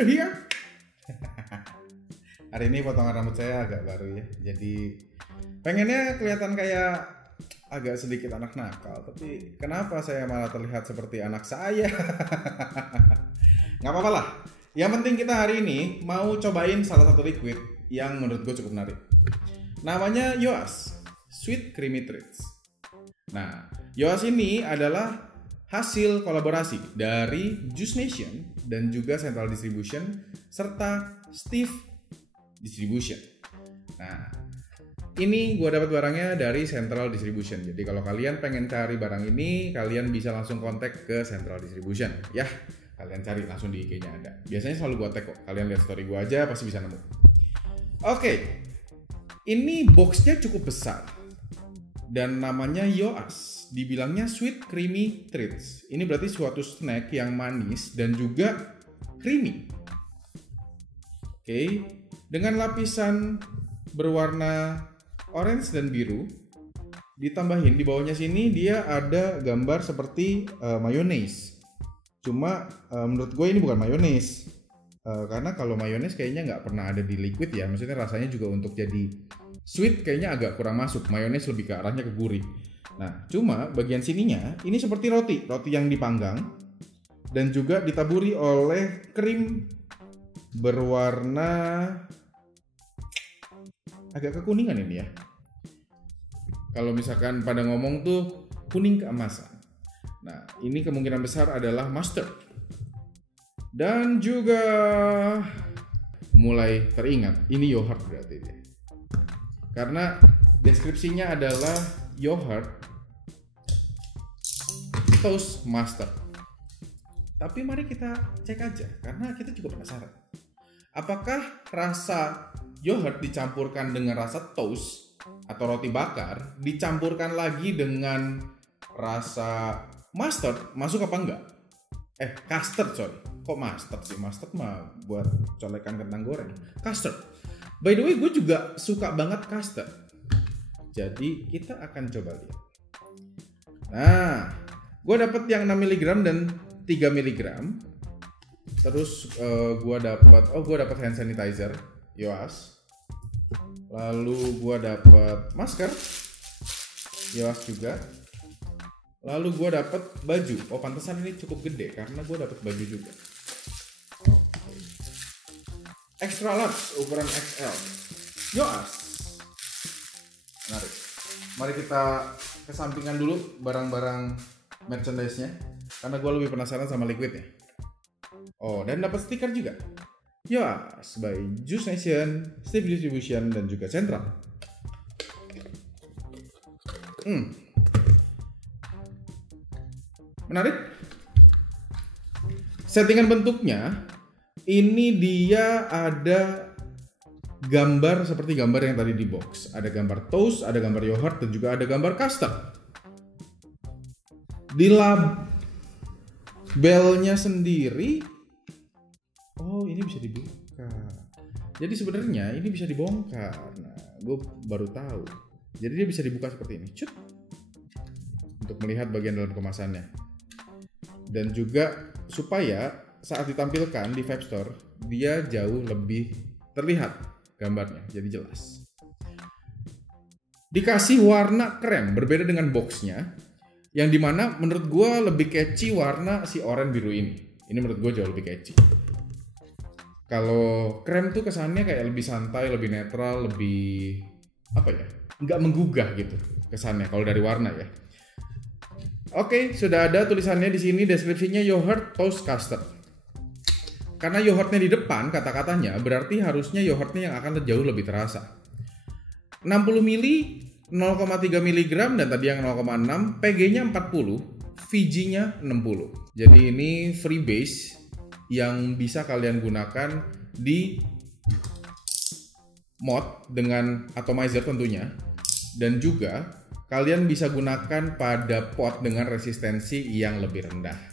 Master here. Hari ini potongan rambut saya agak baru ya. Jadi pengennya kelihatan kayak agak sedikit anak nakal, tapi kenapa saya malah terlihat seperti anak saya? Nggak apa-apa lah. Yang penting kita hari ini mau cobain salah satu liquid yang menurut gue cukup menarik. Namanya Yoas Sweet Creamy Treats. Nah, Yoas ini adalah hasil kolaborasi dari Juice Nation dan juga Central Distribution serta Steve Distribution. Nah, ini gue dapat barangnya dari Central Distribution. Jadi kalau kalian pengen cari barang ini, kalian bisa langsung kontak ke Central Distribution. Ya, kalian cari langsung di IG-nya ada. Biasanya selalu gue tag kok. Kalian lihat story gue aja pasti bisa nemu. Oke, ini boxnya cukup besar dan namanya Yoas. Dibilangnya Sweet Creamy Treats. Ini berarti suatu snack yang manis dan juga creamy. Oke. Dengan lapisan berwarna orange dan biru, ditambahin di bawahnya sini dia ada gambar seperti mayones. Cuma menurut gue ini bukan mayones, karena kalau mayones kayaknya nggak pernah ada di liquid ya. Maksudnya rasanya juga untuk jadi sweet kayaknya agak kurang masuk. Mayones lebih ke arahnya ke gurih. Nah, cuma bagian sininya ini seperti roti yang dipanggang dan juga ditaburi oleh krim berwarna agak kekuningan ini ya. Kalau misalkan pada ngomong tuh kuning keemasan. Nah, ini kemungkinan besar adalah mustard. Dan juga mulai teringat, ini yogurt berarti ya. Karena deskripsinya adalah yogurt toast mustard. Tapi mari kita cek aja karena kita juga penasaran. Apakah rasa yogurt dicampurkan dengan rasa toast atau roti bakar dicampurkan lagi dengan rasa mustard masuk apa enggak? Custard sorry. Kok mustard sih? Mustard mah buat colekan kentang goreng. Custard. By the way, gue juga suka banget custard. Jadi kita akan coba lihat. Nah, gue dapet yang 6 mg dan 3 mg. Terus gue dapat hand sanitizer Yoas. Lalu gue dapat masker Yoas juga. Lalu gue dapat baju. Oh, pantesan ini cukup gede karena gue dapat baju juga. Extra large ukuran XL. Yoas. Menarik. Mari kita kesampingan dulu barang-barang merchandise-nya karena gue lebih penasaran sama liquidnya. Oh, dan dapat stiker juga. Yoas by Juice Nation, Steve Distribution dan juga Central. Menarik. Settingan bentuknya ini dia ada gambar seperti gambar yang tadi di box. Ada gambar toast, ada gambar yogurt dan juga ada gambar custard. Di labelnya sendiri, oh ini bisa dibuka. Jadi sebenarnya ini bisa dibongkar. Nah, gue baru tahu. Jadi dia bisa dibuka seperti ini, cut, untuk melihat bagian dalam kemasannya. Dan juga supaya saat ditampilkan di Vape Store dia jauh lebih terlihat gambarnya, jadi jelas. Dikasih warna krem berbeda dengan boxnya, yang dimana menurut gue lebih catchy warna si oranye biru ini. Ini menurut gue jauh lebih catchy. Kalau krem tuh kesannya kayak lebih santai, lebih netral, lebih apa ya? Nggak menggugah gitu kesannya kalau dari warna ya. Oke, sudah ada tulisannya di sini deskripsinya yogurt toast custard. Karena yogurtnya di depan kata-katanya berarti harusnya yogurtnya yang akan jauh lebih terasa. 60 ml, 0,3 mg dan tadi yang 0,6, PG-nya 40, VG-nya 60. Jadi ini free base yang bisa kalian gunakan di mod dengan atomizer tentunya, dan juga kalian bisa gunakan pada pot dengan resistensi yang lebih rendah.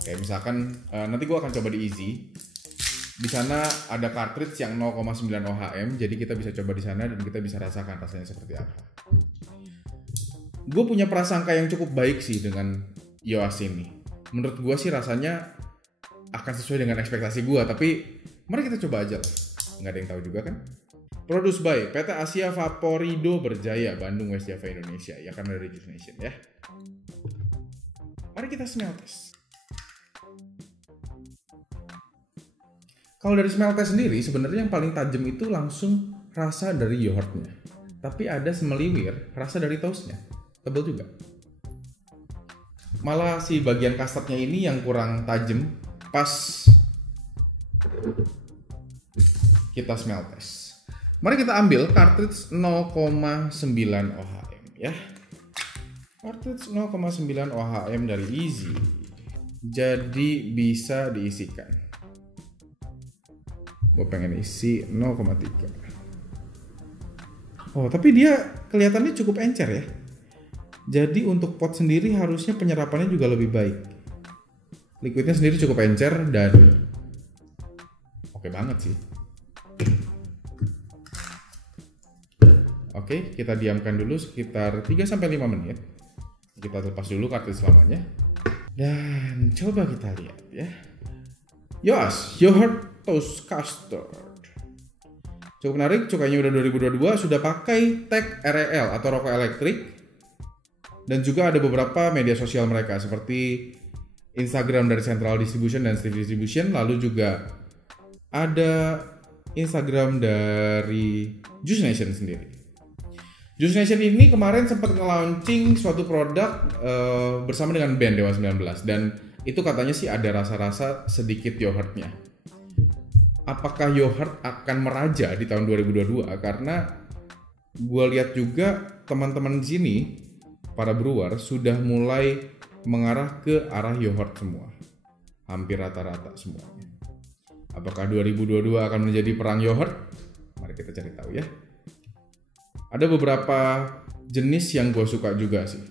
Kayak misalkan nanti gue akan coba di Easy. Di sana ada cartridge yang 0,9 ohm, jadi kita bisa coba di sana dan kita bisa rasakan rasanya seperti apa. Gue punya prasangka yang cukup baik sih dengan Yoas ini. Menurut gue sih rasanya akan sesuai dengan ekspektasi gue, tapi mari kita coba aja lah. Nggak ada yang tahu juga kan. Produce by PT Asia Vaporido Berjaya, Bandung, West Java, Indonesia. Ya kan dari Juice Nation ya. Mari kita smell test. Kalau dari smell test sendiri, sebenarnya yang paling tajam itu langsung rasa dari yogurtnya. Tapi ada semeliwir rasa dari toastnya. Tebal juga. Malah si bagian custardnya ini yang kurang tajam pas kita smell test. Mari kita ambil cartridge 0,9 OHM ya. Cartridge 0,9 OHM dari Easy. Jadi bisa diisikan. Gue pengen isi 0,3. Oh, tapi dia kelihatannya cukup encer ya. Jadi untuk pot sendiri harusnya penyerapannya juga lebih baik. Liquidnya sendiri cukup encer dan oke banget sih. Oke, kita diamkan dulu sekitar 3-5 menit. Kita lepas dulu cartridge selamanya. Dan coba kita lihat ya. Yoas, Yogurt Toast Custard. Cukup menarik, cukainya udah 2022, sudah pakai tag REL atau rokok elektrik. Dan juga ada beberapa media sosial mereka seperti Instagram dari Central Distribution dan Steve Distribution. Lalu juga ada Instagram dari Juice Nation sendiri. Juice Nation ini kemarin sempat nge-launching suatu produk bersama dengan band Dewa 19 dan itu katanya sih ada rasa-rasa sedikit yogurtnya. Apakah yogurt akan meraja di tahun 2022? Karena gue lihat juga teman-teman di sini, para brewer sudah mulai mengarah ke arah yogurt semua. Hampir rata-rata semuanya. Apakah 2022 akan menjadi perang yogurt? Mari kita cari tahu ya. Ada beberapa jenis yang gue suka juga sih.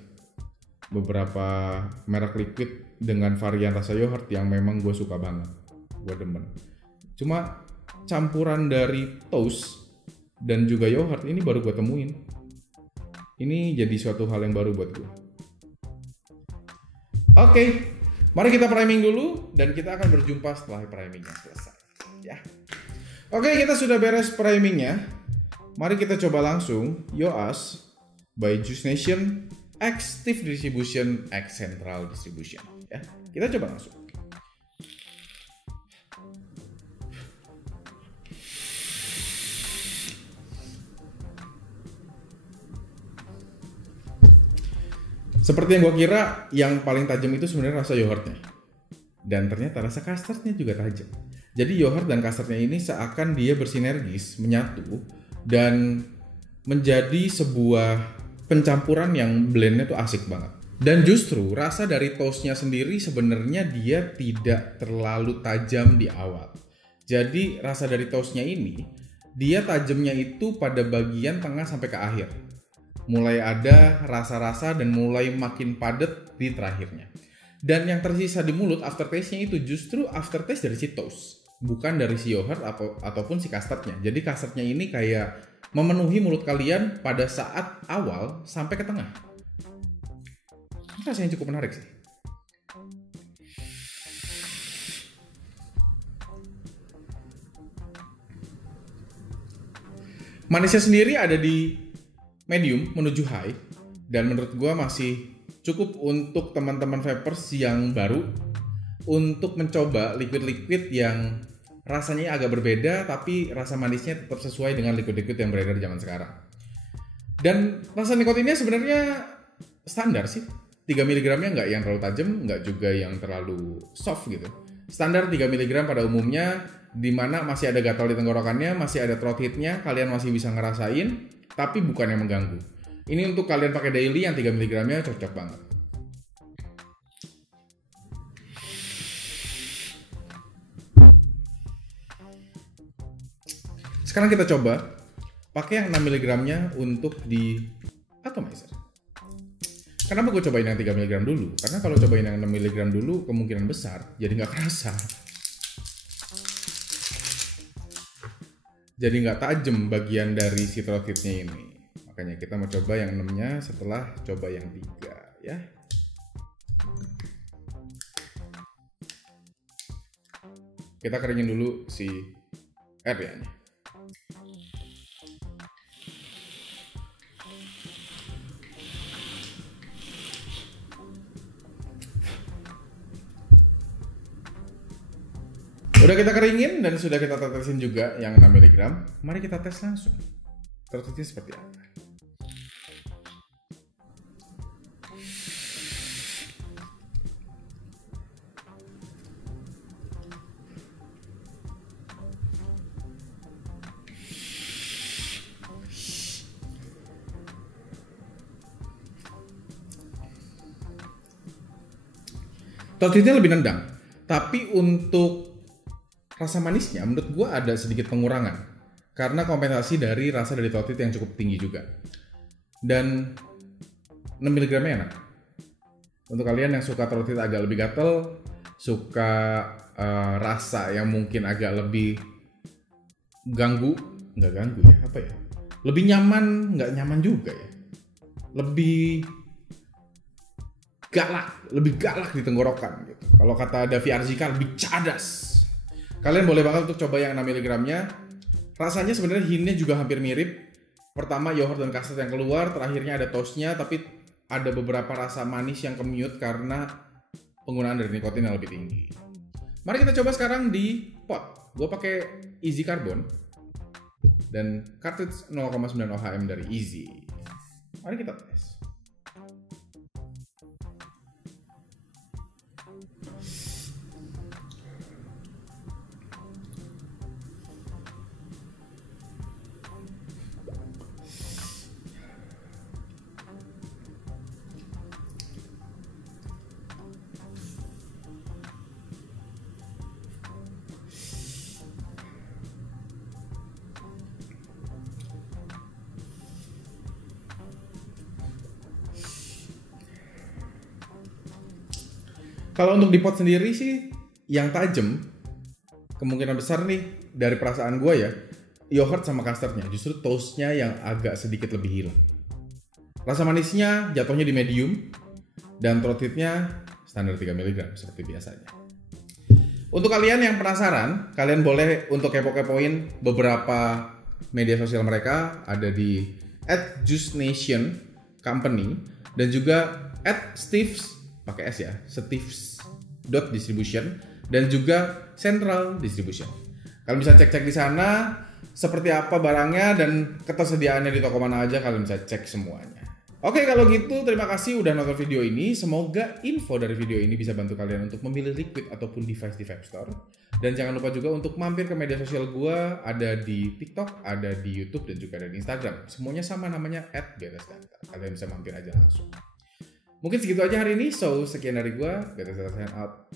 Beberapa merek liquid dengan varian rasa yogurt yang memang gue suka banget. Gue demen. Cuma campuran dari toast dan juga yogurt ini baru gue temuin. Ini jadi suatu hal yang baru buat gue. Oke, mari kita priming dulu dan kita akan berjumpa setelah primingnya selesai. Ya. Oke, kita sudah beres primingnya. Mari kita coba langsung Yoas by Juice Nation X Steve Distribution X Central Distribution ya. Kita coba langsung. Seperti yang gue kira, yang paling tajam itu sebenarnya rasa yogurtnya. Dan ternyata rasa custardnya juga tajam. Jadi yogurt dan custardnya ini seakan dia bersinergis, menyatu, dan menjadi sebuah pencampuran yang blendnya tuh asik banget. Dan justru rasa dari toastnya sendiri sebenarnya dia tidak terlalu tajam di awal. Jadi rasa dari toastnya ini, dia tajamnya itu pada bagian tengah sampai ke akhir. Mulai ada rasa-rasa dan mulai makin padat di terakhirnya. Dan yang tersisa di mulut aftertaste-nya itu justru aftertaste dari si toast, bukan dari si yogurt ataupun si custardnya. Jadi custardnya ini kayak memenuhi mulut kalian pada saat awal sampai ke tengah. Ini rasanya cukup menarik sih. Manisnya sendiri ada di medium menuju high, dan menurut gue masih cukup untuk teman-teman vapers yang baru untuk mencoba liquid-liquid yang rasanya agak berbeda tapi rasa manisnya tetap sesuai dengan liquid-liquid yang beredar di zaman sekarang. Dan rasa nikotinnya sebenarnya standar sih, 3 mg-nya nggak yang terlalu tajam, nggak juga yang terlalu soft gitu. Standar 3 mg pada umumnya, dimana masih ada gatal di tenggorokannya, masih ada throat hit-nya, kalian masih bisa ngerasain, tapi bukan yang mengganggu. Ini untuk kalian pakai daily yang 3 mg-nya cocok banget. Sekarang kita coba pakai yang 6 mg-nya untuk di atomizer. Kenapa gue cobain yang 3 mg dulu? Karena kalau cobain yang 6 mg dulu kemungkinan besar jadi nggak kerasa. Jadi nggak tajam bagian dari si throat hit-nya ini. Makanya kita mau coba yang 6-nya setelah coba yang 3 ya. Kita keringin dulu si area-nya. Udah kita keringin dan sudah kita tetesin juga yang 6 mg. Mari kita tes langsung. Tertulisnya seperti apa? Tortitnya lebih nendang, tapi untuk rasa manisnya menurut gue ada sedikit pengurangan karena kompensasi dari rasa dari tortit yang cukup tinggi juga. Dan 6 mg enak. Untuk kalian yang suka tortit agak lebih gatel, suka rasa yang mungkin agak lebih nggak ganggu ya, apa ya? Lebih nyaman, nggak nyaman juga ya. Lebih galak di tenggorokan gitu. Kalau kata Davi Arzika lebih cadas. Kalian boleh banget untuk coba yang 6 mg-nya. Rasanya sebenarnya hintnya juga hampir mirip. Pertama yogurt dan custard yang keluar, terakhirnya ada toastnya, tapi ada beberapa rasa manis yang kemute karena penggunaan dari nikotin yang lebih tinggi. Mari kita coba sekarang di pot. Gue pakai Easy Carbon dan cartridge 0,9 OHM dari Easy. Mari kita tes. Kalau untuk di pot sendiri sih yang tajam kemungkinan besar nih dari perasaan gue ya, yogurt sama custardnya, justru toastnya yang agak sedikit lebih hilang. Rasa manisnya jatuhnya di medium dan tortitnya standar 3 mg seperti biasanya. Untuk kalian yang penasaran, kalian boleh untuk kepo-kepoin beberapa media sosial mereka, ada di @juicenation company dan juga @steves pakai S ya, steves.distribution dan juga Central Distribution. Kalian bisa cek-cek di sana seperti apa barangnya dan ketersediaannya di toko mana aja, kalian bisa cek semuanya. Oke, kalau gitu terima kasih udah nonton video ini. Semoga info dari video ini bisa bantu kalian untuk memilih liquid ataupun device di Vape Store. Dan jangan lupa juga untuk mampir ke media sosial gua, ada di TikTok, ada di YouTube dan juga ada di Instagram. Semuanya sama namanya @betesdata. Kalian bisa mampir aja langsung. Mungkin segitu aja hari ini, so sekian dari gua, Betesdata sign out.